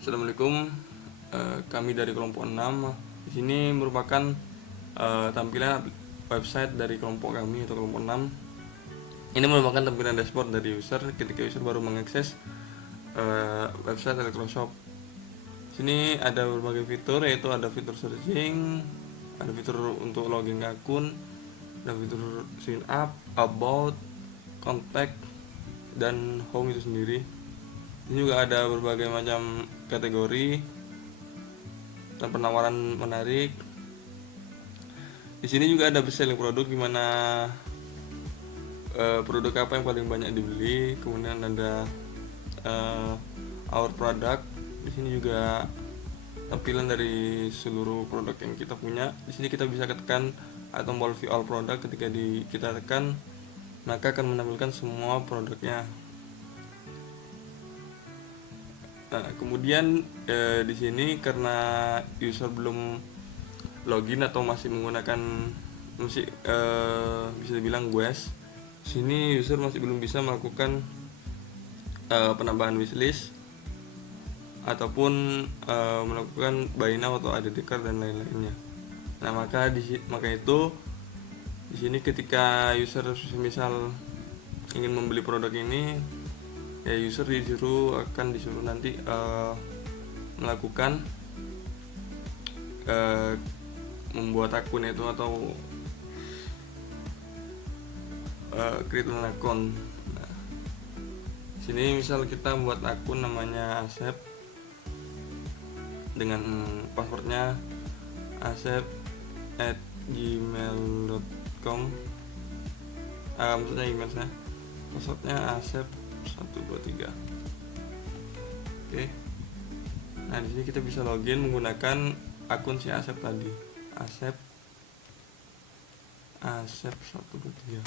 Assalamualaikum. Kami dari kelompok 6. Di sini merupakan tampilan website dari kelompok kami atau kelompok 6. Ini merupakan tampilan dashboard dari user ketika user baru mengakses website Electroshop. Di sini ada berbagai fitur, yaitu ada fitur searching, ada fitur untuk login ke akun, ada fitur sign up, about, contact, dan home itu sendiri. Ini juga ada berbagai macam kategori dan penawaran menarik. Di sini juga ada best selling produk, di mana produk apa yang paling banyak dibeli. Kemudian ada our product. Di sini juga tampilan dari seluruh produk yang kita punya. Di sini kita bisa tekan tombol view all product. Ketika kita tekan, maka akan menampilkan semua produknya. Nah, kemudian di sini karena user belum login atau masih menggunakan bisa dibilang GUES, sini user masih belum bisa melakukan penambahan wishlist ataupun melakukan buy now atau ID card dan lain-lainnya. Nah, maka itu di sini ketika user misal ingin membeli produk ini, ya user disuruh nanti melakukan membuat akun itu atau create an account. Nah, sini misal kita buat akun namanya Asep dengan passwordnya asep@gmail.com. Maksudnya email saya, passwordnya asep123. Oke. Nah, di sini kita bisa login menggunakan akun si Asep tadi. Asep123.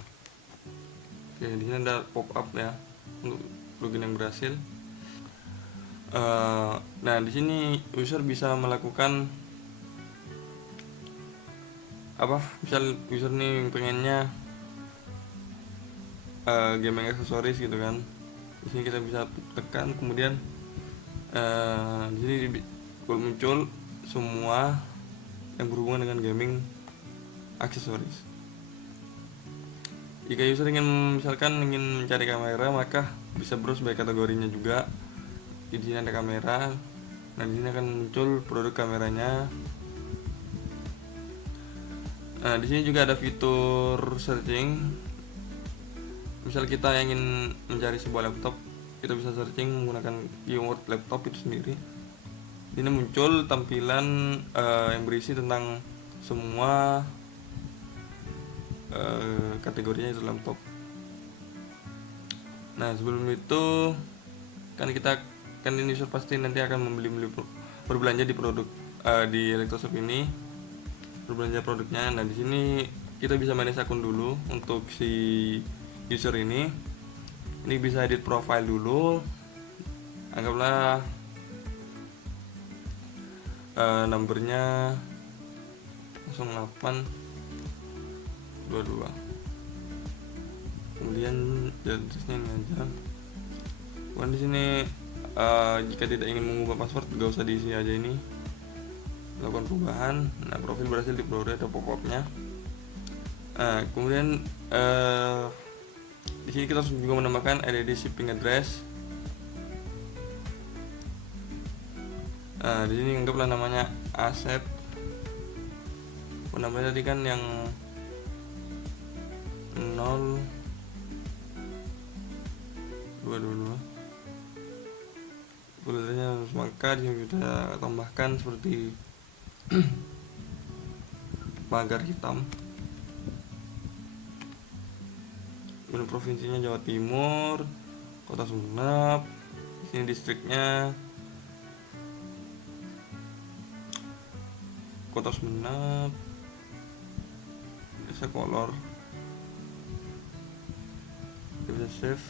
Oke, di sini ada pop up ya untuk login yang berhasil. Nah, di sini user bisa melakukan misal user nih pengennya gaming aksesoris gitu kan. Di sini kita bisa tekan, kemudian di sini muncul semua yang berhubungan dengan gaming aksesoris. Jika user ingin mencari kamera, maka bisa browse by kategorinya juga. Di sini ada kamera. Nah, di sini akan muncul produk kameranya. Nah, di sini juga ada fitur searching. Misal kita ingin mencari sebuah laptop, kita bisa searching menggunakan keyword laptop itu sendiri. Ini muncul tampilan yang berisi tentang semua kategorinya itu laptop. Nah, sebelum itu kan ini user pasti nanti akan berbelanja di produk di Electroshop ini, berbelanja produknya. Nah, di sini kita bisa manage akun dulu untuk si user ini. Ini bisa edit profile dulu. Anggaplah nomornya 0822. Kemudian addressnya ini aja. Kemudian di sini jika tidak ingin mengubah password, gak usah diisi aja ini. Lakukan perubahan. Nah, profil berhasil diperoleh, ada pop-upnya. Kemudian di sini kita harus juga menambahkan LED shipping address. Di sini anggaplah namanya Asep. Namanya tadi kan yang 0222. Bulannya maka di sini kita tambahkan seperti pagar hitam. Kemudian provinsinya Jawa Timur, Kota Sumenep. Di sini distriknya Kota Sumenep. Bisa kolor. Kita bisa save.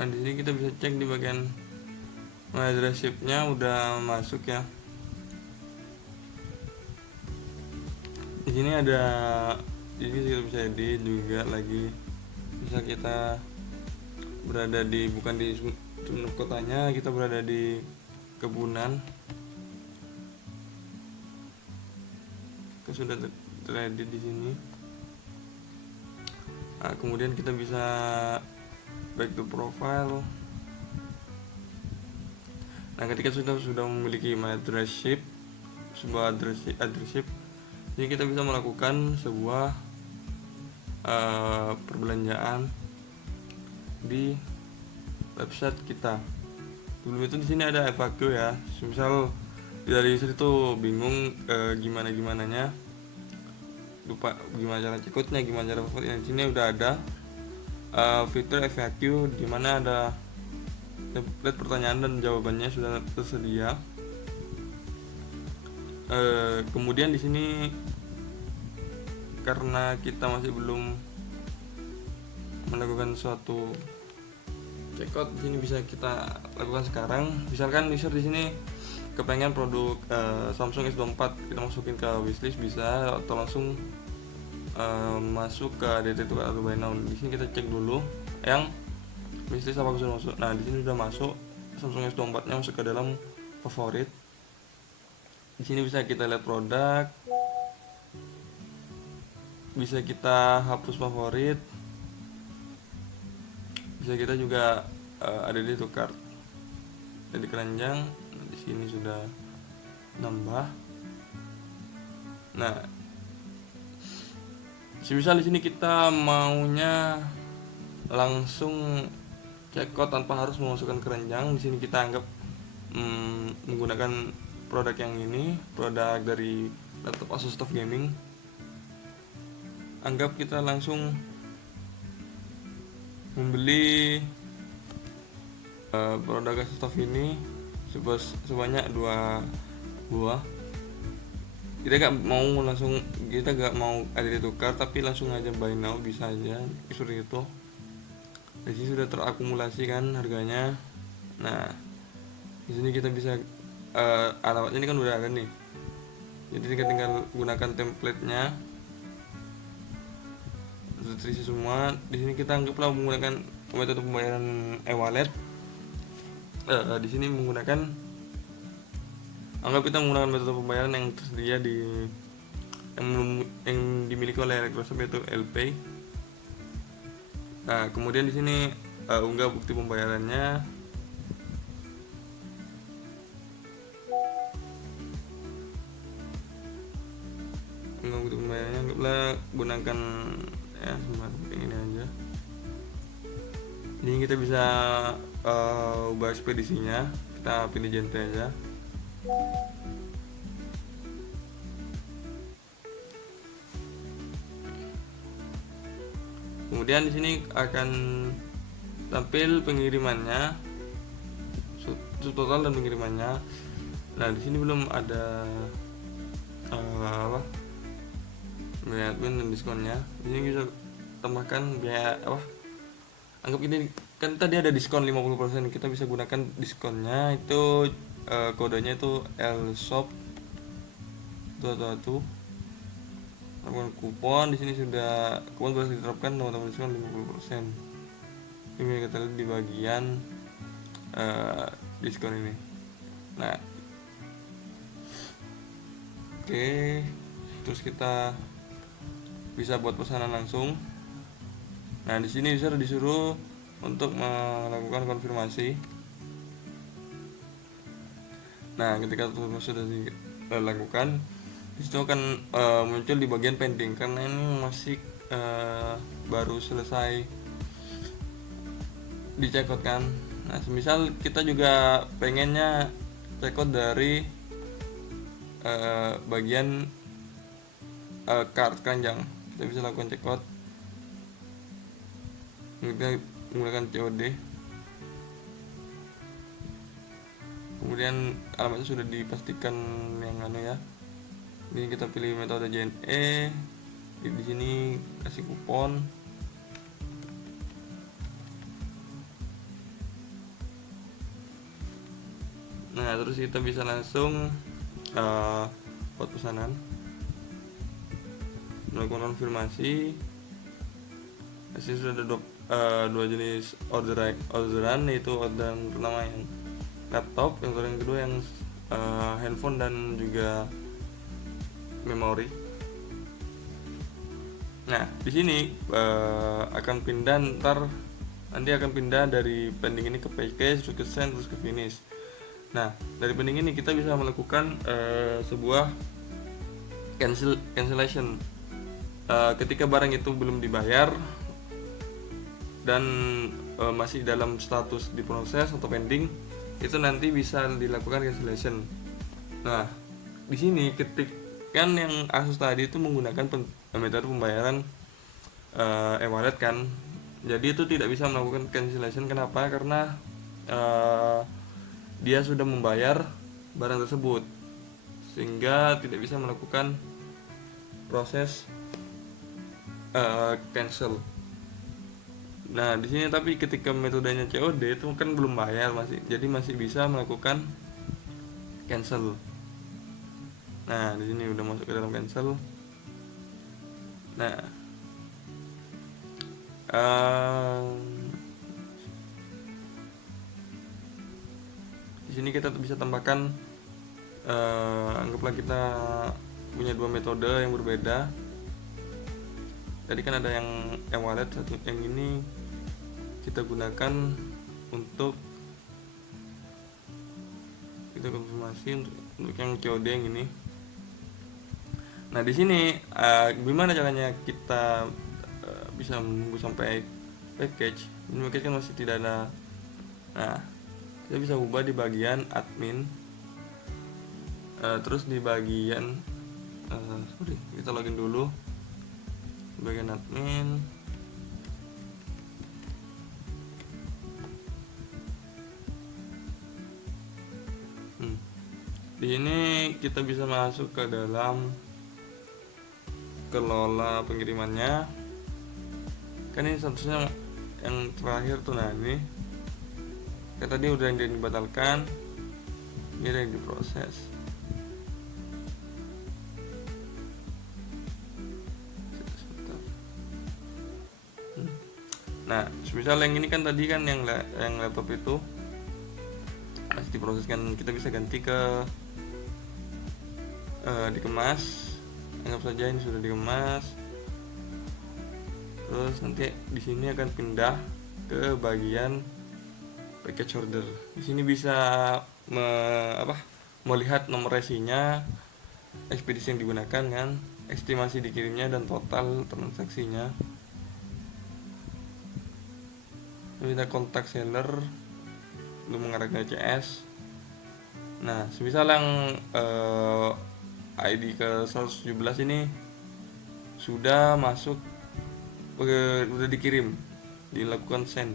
Nah, di sini kita bisa cek di bagian address-nya udah masuk ya. Di sini ada ini kita bisa edit juga lagi. Bisa kita berada di, bukan di Sumenep kotanya, kita berada di kebunan. Kita sudah teredit di sini. Nah, kemudian kita bisa back to profile. Nah, ketika sudah memiliki my address sheet, sebuah address sheet, jadi kita bisa melakukan sebuah perbelanjaan di website kita. Sebelum itu di sini ada FAQ ya. Misal dari situ bingung gimananya, lupa gimana cara cekutnya, gimana cara favoritnya. Di sini udah ada fitur FAQ di mana ada template pertanyaan dan jawabannya sudah tersedia. Kemudian di sini karena kita masih belum melakukan suatu checkout, di sini bisa kita lakukan sekarang. Misalkan user di sini kepengen produk Samsung S24, kita masukin ke wishlist bisa, atau langsung masuk ke DT Tukar atau Buy Now. Di sini kita cek dulu yang wishlist apa sudah masuk. Nah, di sini sudah masuk, Samsung S24-nya masuk ke dalam favorit. Di sini bisa kita lihat produk, bisa kita hapus favorit, bisa kita juga ada di tukar dan di keranjang. Nah, di sini sudah nambah. Nah, misal di sini kita maunya langsung checkout tanpa harus memasukkan keranjang. Di sini kita anggap menggunakan produk yang ini, produk dari laptop Asus TUF Gaming. Anggap kita langsung membeli produk Asus TUF ini sebanyak 2 buah. Kita gak mau ada ditukar, tapi langsung aja buy now, bisa aja seperti itu. Di sini sudah terakumulasi kan harganya. Nah, di sini kita bisa alamatnya ini kan udah ada nih, jadi kita tinggal gunakan template-nya, sudah terisi semua. Di sini kita anggaplah menggunakan metode pembayaran e-wallet. Di sini anggap kita menggunakan metode pembayaran yang tersedia yang dimiliki oleh Microsoft, yaitu LPay. Nah, kemudian di sini unggah bukti pembayarannya. Untuk pembayarannya anggaplah gunakan ya seperti ini aja. Ini kita bisa ubah ekspedisinya, kita pilih Gente aja. Kemudian di sini akan tampil pengirimannya, subtotal dan pengirimannya. Nah, di sini belum ada biaya admin dan diskonnya. Ini bisa tambahkan biaya anggap ini kan tadi ada diskon 50%, kita bisa gunakan diskonnya itu, kodenya itu LShop tuh kupon. Di sini sudah kupon boleh diterapkan teman-teman, diskon 50%. Ini kita lihat di bagian diskon ini. Nah, oke, terus kita bisa buat pesanan langsung. Nah, di sini user disuruh untuk melakukan konfirmasi. Nah, ketika sudah dilakukan, disitu akan muncul di bagian pending karena ini masih baru selesai dicekot kan. Nah, semisal kita juga pengennya cekot dari bagian keranjang, kita bisa lakukan checkout menggunakan COD. Kemudian alamatnya sudah dipastikan yang ya. Ini kita pilih metode JNE. Di sini kasih kupon. Nah, terus kita bisa langsung buat pesanan. melakukan konfirmasi. Di sini sudah ada dua jenis orderan, yaitu orderan pertama yang laptop, yang kedua yang handphone dan juga memori. Nah, di sini nanti akan pindah dari pending ini ke package, terus ke send, terus ke finish. Nah, dari pending ini kita bisa melakukan sebuah cancellation. Ketika barang itu belum dibayar dan masih dalam status diproses atau pending, itu nanti bisa dilakukan cancellation. Nah, di sini kan yang Asus tadi itu menggunakan metode pembayaran e-wallet kan, jadi itu tidak bisa melakukan cancellation. Kenapa? Karena dia sudah membayar barang tersebut, sehingga tidak bisa melakukan proses cancel. Nah, di sini tapi ketika metodenya COD itu kan belum bayar jadi masih bisa melakukan cancel. Nah, di sini udah masuk ke dalam cancel. Nah, di sini kita bisa tambahkan, anggaplah kita punya dua metode yang berbeda. Tadi kan ada yang e-wallet, yang ini kita gunakan untuk kita konfirmasi untuk yang COD yang ini. Nah, di sini gimana caranya kita bisa menunggu sampai package? Ini package kan masih tidak ada. Nah, kita bisa ubah di bagian admin, terus di bagian kita login dulu di bagian admin. Di sini kita bisa masuk ke dalam kelola pengirimannya. Kan ini statusnya yang terakhir tuh. Nah, ini kan tadi udah yang dibatalkan, ini ada yang diproses. Nah, misal yang ini kan tadi kan yang laptop itu masih diproseskan, kita bisa ganti ke dikemas. Anggap saja ini sudah dikemas. Terus nanti di sini akan pindah ke bagian package order. Di sini bisa melihat nomor resinya, ekspedisi yang digunakan kan, estimasi dikirimnya dan total transaksinya. Kita kontak seller untuk mengarahkan CS. Nah, semisal yang ID ke 117 ini sudah masuk, udah dikirim, dilakukan send.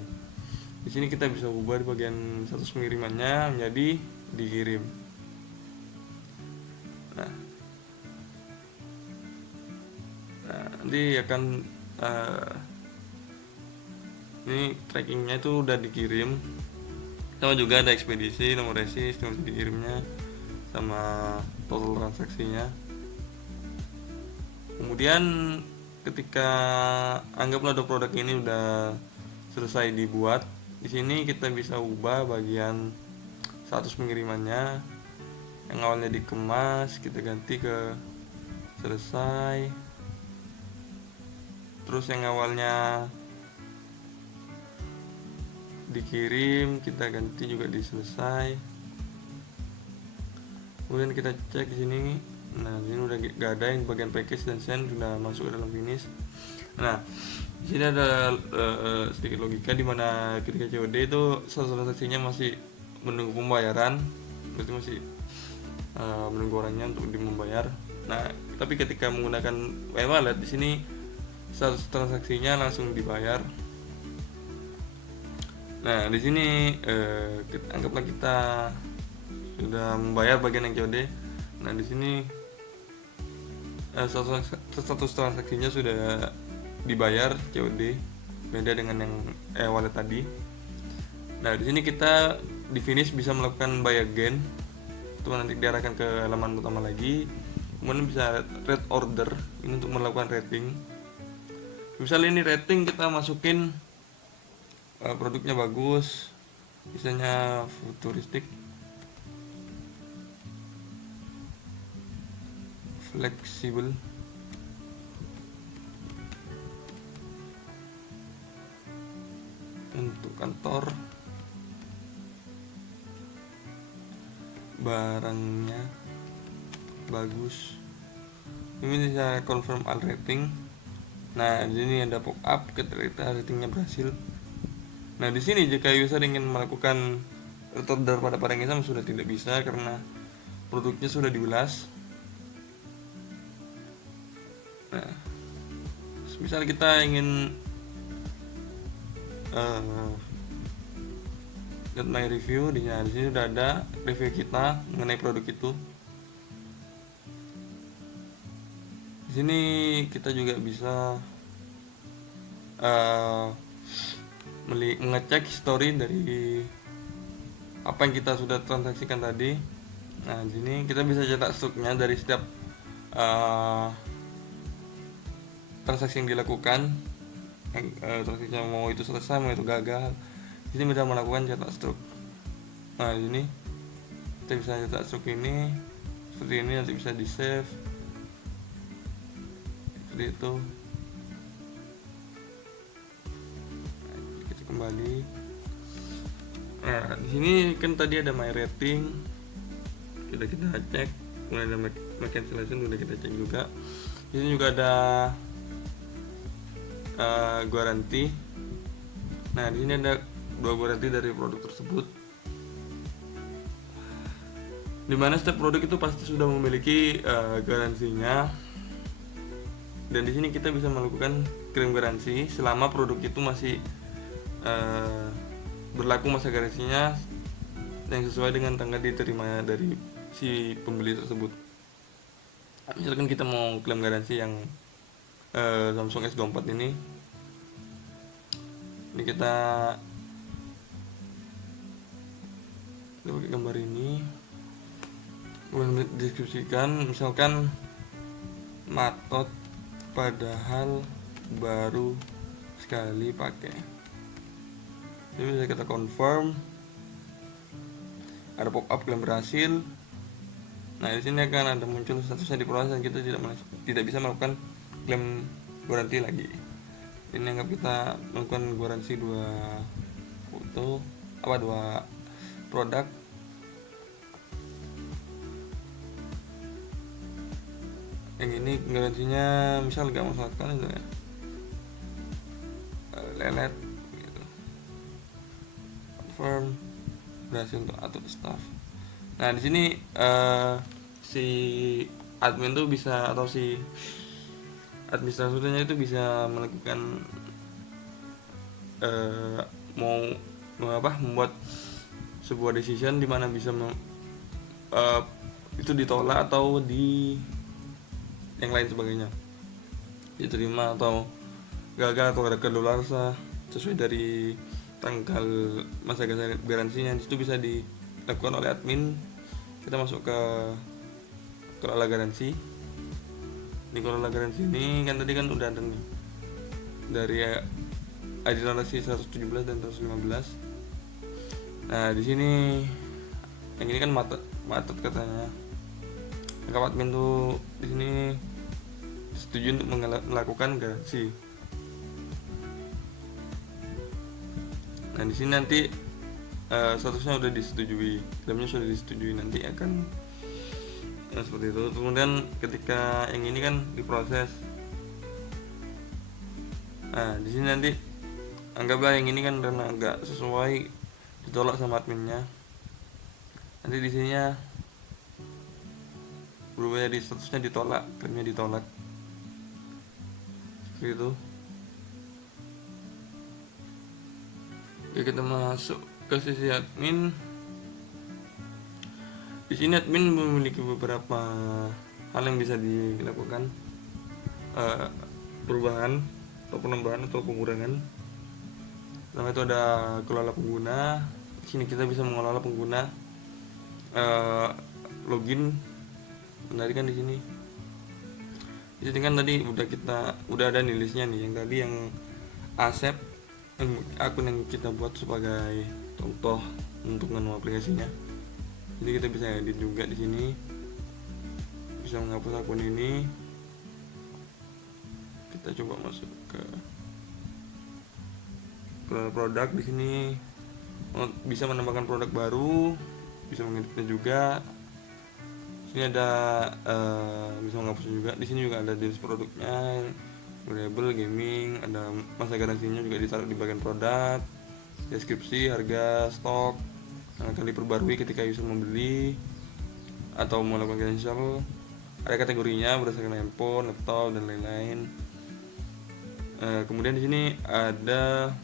Di sini kita bisa ubah di bagian status pengirimannya menjadi dikirim. Nah, nanti akan ini trackingnya itu udah dikirim, sama juga ada ekspedisi, nomor resi, estimasi dikirimnya, sama total transaksinya. Kemudian ketika anggaplah produk ini udah selesai dibuat, di sini kita bisa ubah bagian status pengirimannya. Yang awalnya dikemas kita ganti ke selesai. Terus yang awalnya dikirim kita ganti juga di selesai. Kemudian kita cek di sini. Nah, ini udah gak ada yang bagian package dan send, sudah masuk ke dalam finish. Nah, di sini ada sedikit logika di mana ketika COD itu transaksinya masih menunggu pembayaran, berarti masih menunggu orangnya untuk membayar. Nah, tapi ketika menggunakan e-wallet di sini transaksinya langsung dibayar. Nah, di sini anggaplah kita sudah membayar bagian yang COD. Nah, di sini status transaksinya sudah dibayar COD, beda dengan yang e-wallet tadi. Nah, di sini kita di finish bisa melakukan buy again. Itu nanti diarahkan ke halaman utama lagi. kemudian bisa rate order, ini untuk melakukan rating. Misalnya ini rating kita masukin produknya bagus, misalnya futuristik, fleksibel, untuk kantor, barangnya bagus. Ini bisa confirm all rating. Nah, di sini ada pop up ketika ratingnya berhasil. Nah, di sini jika user ingin melakukan order pada barang yang sama sudah tidak bisa karena produknya sudah diulas. Nah, misal kita ingin lihat my review, di sini sudah ada review kita mengenai produk itu. Di sini kita juga bisa mengecek history dari apa yang kita sudah transaksikan tadi. Nah, di sini kita bisa cetak struknya dari setiap transaksi yang dilakukan, transaksi yang mau itu selesai, mau itu gagal. Di sini bisa melakukan cetak struk. Nah, di sini kita bisa cetak struk ini seperti ini, nanti bisa di save seperti itu. Kita kembali. Nah, di sini kan tadi ada my rating, kita cek, kemudian ada my cancellation sudah kita cek juga. Di sini juga ada garansi. Nah, di sini ada 2 garansi dari produk tersebut, dimana setiap produk itu pasti sudah memiliki garansinya. Dan di sini kita bisa melakukan klaim garansi selama produk itu masih berlaku masa garansinya yang sesuai dengan tanggal diterima dari si pembeli tersebut. Misalkan kita mau klaim garansi yang Samsung S24 ini kita pakai gambar ini, kemudian deskripsikan, misalkan matot padahal baru sekali pakai. Ini bisa kita confirm, ada pop up klaim berhasil. Nah, di sini akan ada muncul statusnya diproses dan kita tidak bisa melakukan klaim garansi lagi. Ini anggap kita melakukan garansi 2 produk. Yang ini garansinya misal gak masalahkan itu ya, lelet gitu. Confirm, berhasil untuk atur staff. Nah, di sini si admin tuh bisa, atau si administratornya itu bisa melakukan membuat sebuah decision di mana bisa itu ditolak atau di yang lain sebagainya, diterima atau gagal atau ada kedaluarsa sesuai dari tanggal masa garansinya. Itu bisa dilakukan oleh admin. Kita masuk ke kelola garansi. Di kelola garansi ini kan tadi kan udah ada nih dari ID transaksi 117 dan 115. Nah, di sini yang ini kan matet katanya. Angka admin tuh di sini setuju untuk melakukan garansi. Nah, di sini nanti statusnya udah disetujui, klaimnya sudah disetujui, nanti akan seperti itu. Kemudian ketika yang ini kan diproses. Nah, di sini nanti anggaplah yang ini kan karena agak sesuai ditolak sama adminnya. Nanti di sininya berubah jadi statusnya ditolak, klaimnya ditolak. Seperti itu. Oke, kita masuk ke sisi admin. Di sini admin memiliki beberapa hal yang bisa dilakukan, perubahan atau penambahan atau pengurangan. Pertama itu ada kelola pengguna. Di sini kita bisa mengelola pengguna login. Menarik kan di sini. Di sini kan tadi udah ada nih listnya nih, yang tadi yang Asep, akun yang kita buat sebagai contoh untuk menu aplikasinya. Jadi kita bisa edit juga di sini, bisa menghapus akun ini. Kita coba masuk ke produk. Di sini bisa menambahkan produk baru, bisa mengeditnya juga. Di sini ada bisa menghapusnya juga. Di sini juga ada jenis produknya, variable, gaming, ada masa garansinya juga ditaruh di bagian produk, deskripsi, harga, stok yang akan diperbarui ketika user membeli atau melakukan cancel. Ada kategorinya berdasarkan handphone, laptop, dan lain-lain. Kemudian di sini ada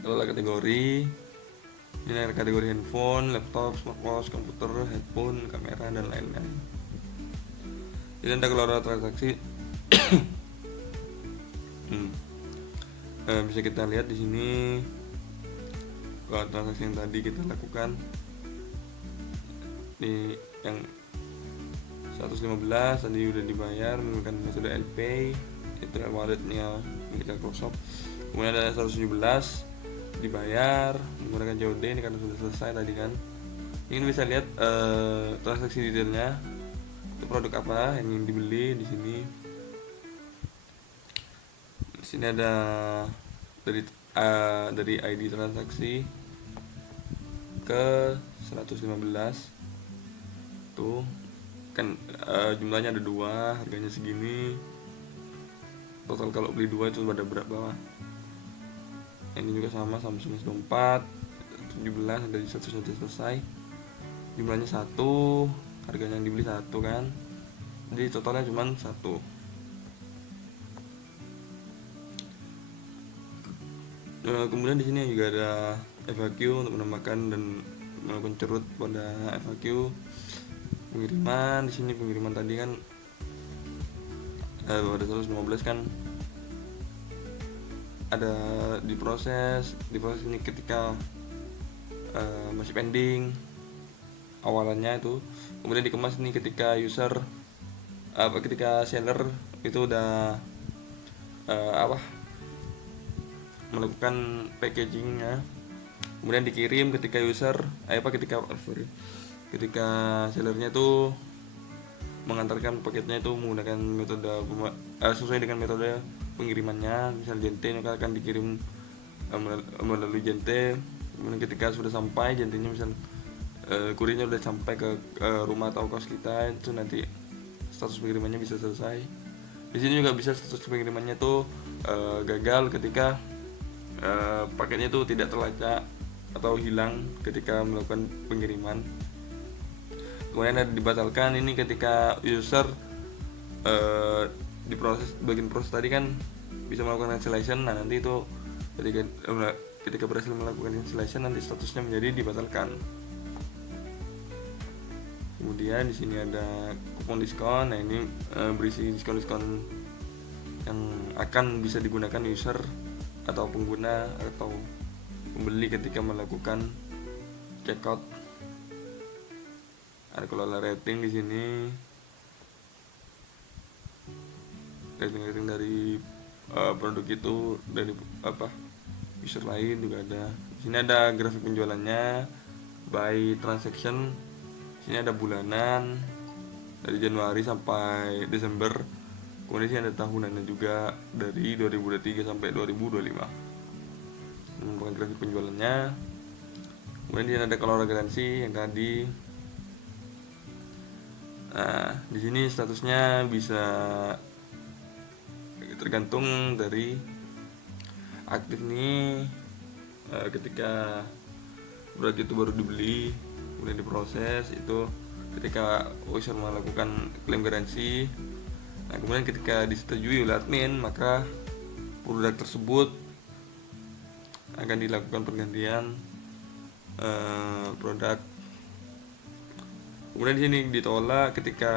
kelola kategori. Ini ada kategori handphone, laptop, smartwatch, komputer, headphone, kamera, dan lain-lain. Ini ada kelola transaksi. Bisa kita lihat di sini kelola transaksi yang tadi kita lakukan. Ini yang 115 tadi udah dibayar menggunakan metode LPay, itu walletnya milik Microsoft. Kemudian ada 117 dibayar menggunakan COD, ini karena sudah selesai tadi kan. Ini bisa lihat transaksi detailnya, itu produk apa yang ingin dibeli. Di sini ada dari ID transaksi ke 115 tuh kan, jumlahnya ada 2, harganya segini. Total kalau beli 2 itu pada berapa. Ini juga sama Samsung S24 17, dari 1 sudah selesai, jumlahnya 1, harganya yang dibeli 1 kan, jadi totalnya cuma 1. Kemudian di sini juga ada FAQ untuk menambahkan dan melakukan cerut pada FAQ. Pengiriman, di sini pengiriman tadi kan ada 115 kan, ada diproses ini ketika masih pending awalannya itu. Kemudian dikemas ini ketika ketika seller itu udah melakukan packagingnya. Kemudian dikirim ketika ketika sellernya itu mengantarkan paketnya itu menggunakan metode sesuai dengan metode pengirimannya. Misal Jente, maka akan dikirim melalui Jente. Kemudian ketika sudah sampai Jentenya, misal kurirnya sudah sampai ke rumah atau kos kita, itu nanti status pengirimannya bisa selesai. Di sini juga bisa status pengirimannya itu gagal ketika paketnya itu tidak terlacak atau hilang ketika melakukan pengiriman. Kemudian ada dibatalkan, ini ketika user diproses bagian proses tadi kan bisa melakukan cancellation. Nah nanti itu ketika berhasil melakukan cancellation, nanti statusnya menjadi dibatalkan. Kemudian di sini ada kupon diskon. Nah ini berisi diskon-diskon yang akan bisa digunakan user atau pengguna atau pembeli ketika melakukan checkout. Ada kelola rating di sini, rating dari produk itu dari user lain juga ada. Di sini ada grafik penjualannya by transaction. Di sini ada bulanan dari Januari sampai Desember. Kemudian di sini ada tahunannya juga dari 2023 sampai 2025. Merupakan grafik penjualannya. Kemudian di sini ada kelola garansi yang tadi. Nah, di sini statusnya bisa tergantung dari aktif nih ketika produk itu baru dibeli, kemudian diproses, itu ketika user melakukan klaim garansi. Nah, kemudian ketika disetujui oleh admin, maka produk tersebut akan dilakukan pergantian produk. Kemudian di sini ditolak ketika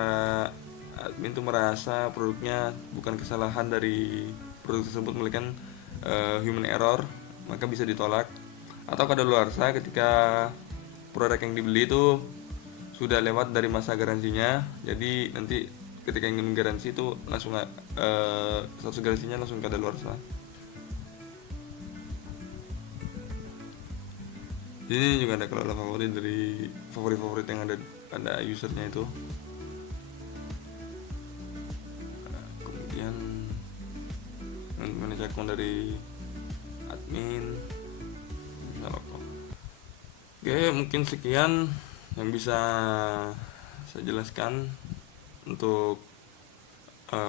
admin itu merasa produknya bukan kesalahan dari produk tersebut, melainkan human error, maka bisa ditolak. Atau kadaluarsa ketika produk yang dibeli itu sudah lewat dari masa garansinya, jadi nanti ketika ingin garansi itu langsung status garansinya langsung kadaluarsa. Ini juga ada kelola favorit dari favorit yang ada pada usernya itu. Kemudian manage akun dari admin. Oke, mungkin sekian yang bisa saya jelaskan untuk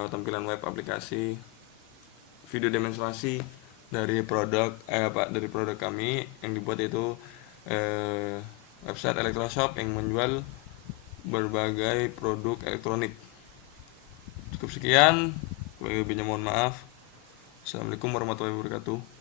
tampilan web aplikasi, video demonstrasi dari dari produk kami yang dibuat itu website Elektroshop yang menjual berbagai produk elektronik. Cukup sekian, lebihnya mohon maaf. Assalamualaikum warahmatullahi wabarakatuh.